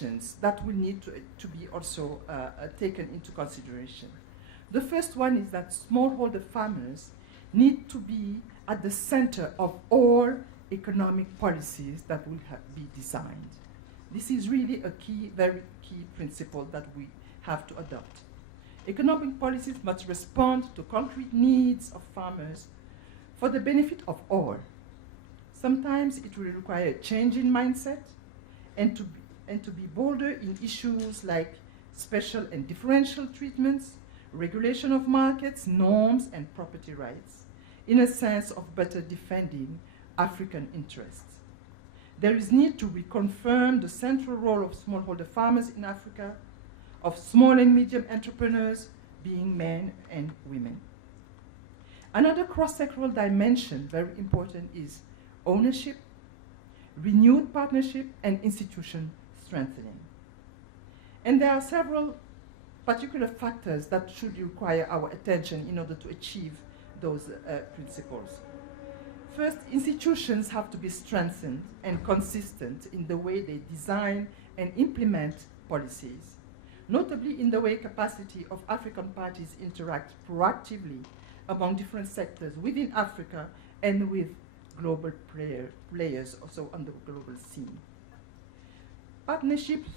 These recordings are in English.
conditions that will need to be also taken into consideration. The first one is that smallholder farmers need to be at the center of all economic policies that will be designed. This is really a key, very key principle that we have to adopt. Economic policies must respond to concrete needs of farmers for the benefit of all. Sometimes it will require a change in mindset and to be bolder in issues like special and differential treatments, regulation of markets, norms, and property rights, in a sense of better defending African interests. There is need to reconfirm the central role of smallholder farmers in Africa, of small and medium entrepreneurs being men and women. Another cross-sectoral dimension, very important, is ownership, renewed partnership, and institution strengthening. And there are several particular factors that should require our attention in order to achieve those principles. First, institutions have to be strengthened and consistent in the way they design and implement policies, notably in the way capacity of African parties interact proactively among different sectors within Africa and with global players also on the global scene. Partnerships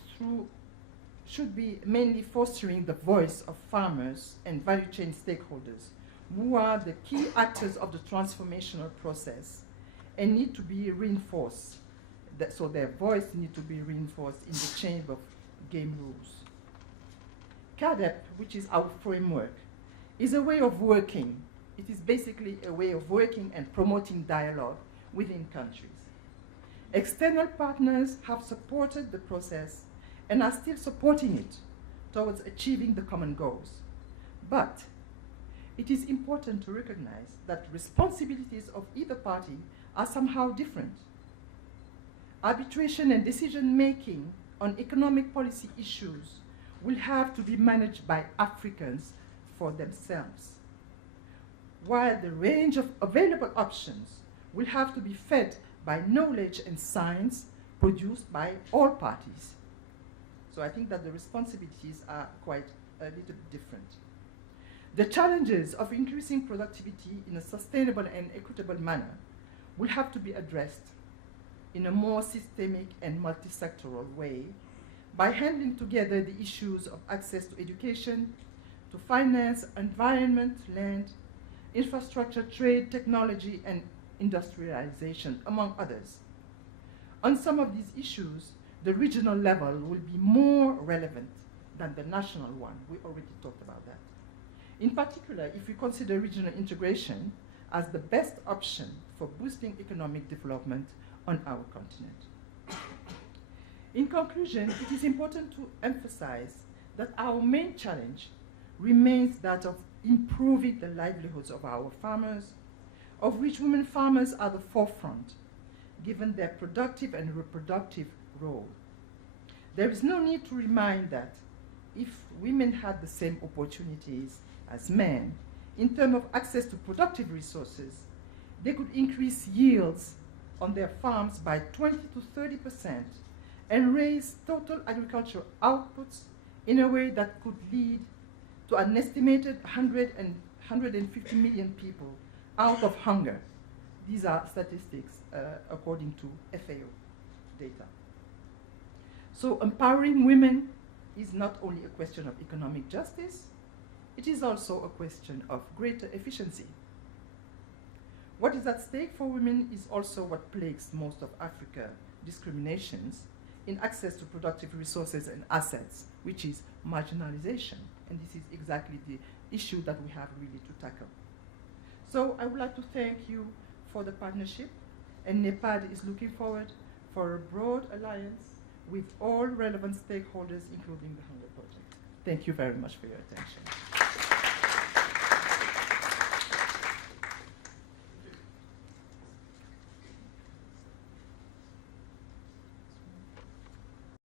should be mainly fostering the voice of farmers and value chain stakeholders, who are the key actors of the transformational process and need to be reinforced. So their voice needs to be reinforced in the change of game rules. CADEP, which is our framework, is a way of working. It is basically a way of working and promoting dialogue within countries. External partners have supported the process and are still supporting it towards achieving the common goals. But it is important to recognize that responsibilities of either party are somehow different. Arbitration and decision-making on economic policy issues will have to be managed by Africans for themselves, while the range of available options will have to be fed by knowledge and science produced by all parties. So I think that the responsibilities are quite a little bit different. The challenges of increasing productivity in a sustainable and equitable manner will have to be addressed in a more systemic and multi-sectoral way by handling together the issues of access to education, to finance, environment, land, infrastructure, trade, technology, and industrialization, among others. On some of these issues, the regional level will be more relevant than the national one. We already talked about that. In particular, if we consider regional integration as the best option for boosting economic development on our continent. In conclusion, it is important to emphasize that our main challenge remains that of improving the livelihoods of our farmers, of which women farmers are the forefront, given their productive and reproductive role. There is no need to remind that if women had the same opportunities as men in terms of access to productive resources, they could increase yields on their farms by 20 to 30% and raise total agricultural outputs in a way that could lead to an estimated 150 million people out of hunger. These are statistics according to FAO data. So empowering women is not only a question of economic justice, it is also a question of greater efficiency. What is at stake for women is also what plagues most of Africa: discriminations in access to productive resources and assets, which is marginalization. And this is exactly the issue that we have really to tackle. So I would like to thank you for the partnership, and NEPAD is looking forward for a broad alliance with all relevant stakeholders, including the Hunger Project. Thank you very much for your attention.